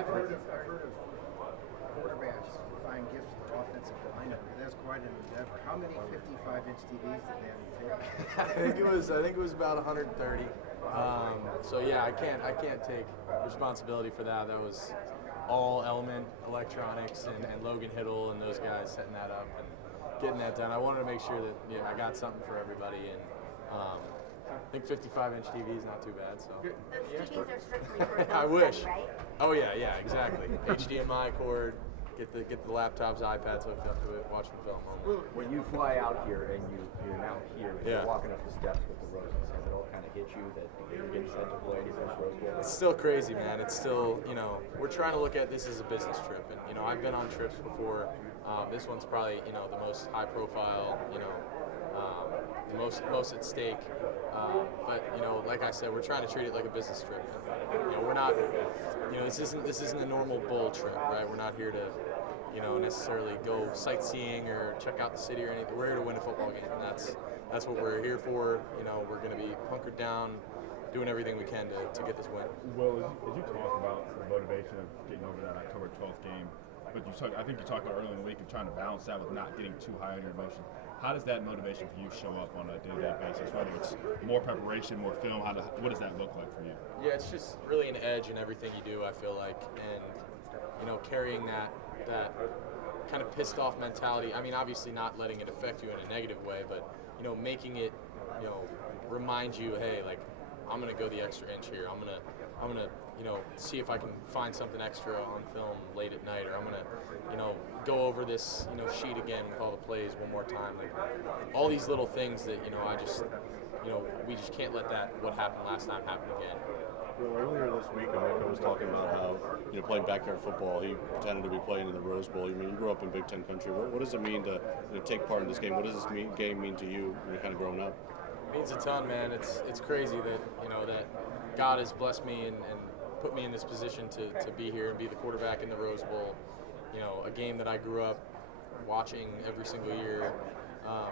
I've heard of quarterbacks buying gifts for the offensive line. That's quite an endeavor. How many 55-inch TVs did they have you take? I think it was about 130. So yeah, I can't take responsibility for that. That was all Element Electronics and Logan Hiddle and those guys setting that up and getting that done. I wanted to make sure that I got something for everybody, and I think 55-inch TV is not too bad. So Those TVs are strictly for I film wish. study, right? Oh yeah, exactly. HDMI cord. Get the laptops, iPads hooked up to it, watch the film. When you fly out here and you're now here, and Yeah. you're walking up the steps with the roses, has it all kind of hit you that you're getting set to play in this Rose Bowl? It's still crazy, man. It's still, we're trying to look at this as a business trip, and I've been on trips before. This one's probably the most high profile, the most at stake. But like I said, we're trying to treat it like a business trip. We're not, this isn't a normal bowl trip, right? We're not here to necessarily go sightseeing or check out the city or anything. We're here to win a football game, and that's what we're here for. We're going to be hunkered down, doing everything we can to get this win. Well, as you talk about the motivation of getting over that October 12th game, but I think you talked about earlier in the week of trying to balance that with not getting too high on your emotion. How does that motivation for you show up on a day-to-day basis? Whether it's more preparation, more film, what does that look like for you? Yeah, it's just really an edge in everything you do, I feel like, and carrying that kind of pissed off mentality. I mean, obviously not letting it affect you in a negative way, but making it remind you, hey, like, I'm gonna go the extra inch here. I'm gonna see if I can find something extra on film late at night, or I'm gonna go over this sheet again with all the plays one more time. Like all these little things that I just we just can't let what happened last time happen again. Well, earlier this week, Emeka was talking about how playing backyard football, he pretended to be playing in the Rose Bowl. I mean, you grew up in Big Ten country. What does it mean to take part in this game? What does this game mean to you when you're kind of growing up? It means a ton, man. It's crazy that that God has blessed me and put me in this position to be here and be the quarterback in the Rose Bowl. A game that I grew up watching every single year.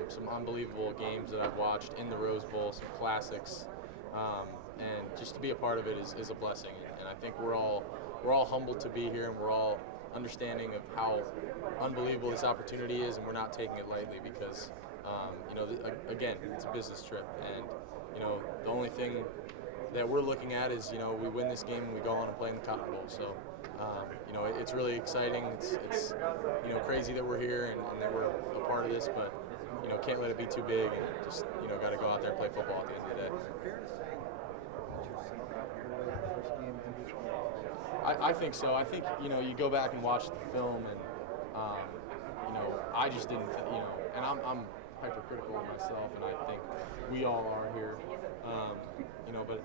Some unbelievable games that I've watched in the Rose Bowl, some classics, and just to be a part of it is a blessing. And I think we're all humbled to be here, and we're all understanding of how unbelievable this opportunity is, and we're not taking it lightly because again, it's a business trip, and the only thing that we're looking at is we win this game and we go on and play in the Cotton Bowl. So it's really exciting. It's crazy that we're here and that we're a part of this, but can't let it be too big, and just got to go out there and play football at the end of the day. Was it fair to say that first game ended? I think so. I think you go back and watch the film, and I just didn't and I'm hypercritical of myself, and I think we all are here, but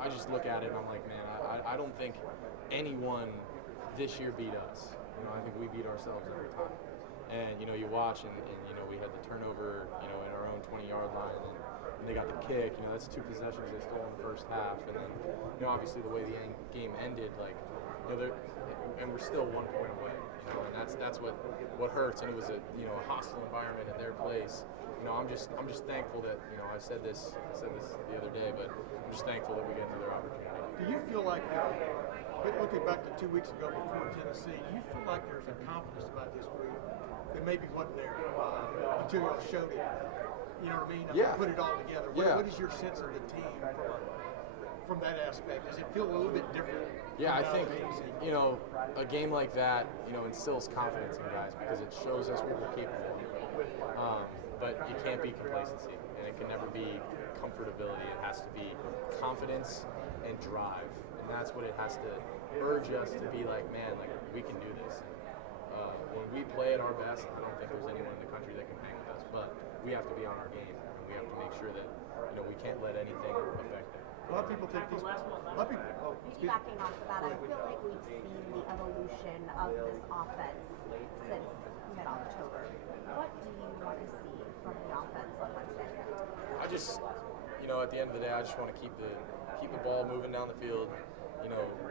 I just look at it and I'm like, man, I don't think anyone this year beat us. I think we beat ourselves every time. And you watch and we had the turnover in our own 20-yard line, and they got the kick. That's 2 possessions they stole in the first half, and then obviously the way the game ended, like and we're still 1 point away. And that's what hurts. And it was a hostile environment at their place. I'm just thankful that I said this the other day, but I'm just thankful that we get another opportunity. Do you feel like, looking back to 2 weeks ago before Tennessee, do you feel like there's a confidence about this group that maybe wasn't there until y'all showed it? You know what I mean? Yeah. Put it all together. Yeah. What is your sense of the team from that aspect? Does it feel a little bit different? Yeah, I think a game like that instills confidence in guys because it shows us what we're capable of. But it can't be complacency, and it can never be comfortability. It has to be confidence and drive, and that's what it has to urge us to be like, man, like we can do this. And, when we play at our best, I don't think there's anyone in the country that can hang with us, but we have to be on our game, and we have to make sure that we can't let anything affect it. A lot of people think these. A lot of people. Oh, excuse me. Piggybacking off of that, I feel like we've seen the evolution of this offense since mid-October. What do you want to see from the offense on Wednesday? I just, at the end of the day, I just want to keep the ball moving down the field.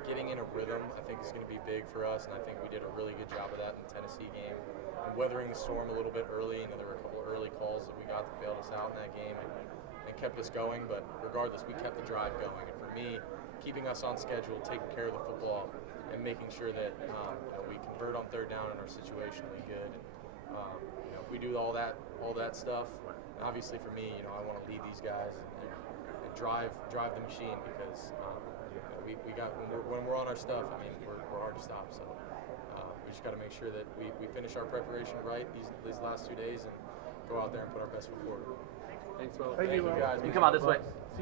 Getting in a rhythm, I think is going to be big for us, and I think we did a really good job of that in the Tennessee game. And weathering the storm a little bit early, there were a couple of early calls that we got that bailed us out in that game and kept us going. But regardless, we kept the drive going. And for me, keeping us on schedule, taking care of the football, and making sure that we convert on third down and are situationally good. And, if we do all that stuff, and obviously for me, I want to lead these guys and drive the machine because we got when we're on our stuff. I mean, we're hard to stop. So we just got to make sure that we finish our preparation right these last 2 days and go out there and put our best foot forward. Thanks, Will. Thank you guys. You come out this way.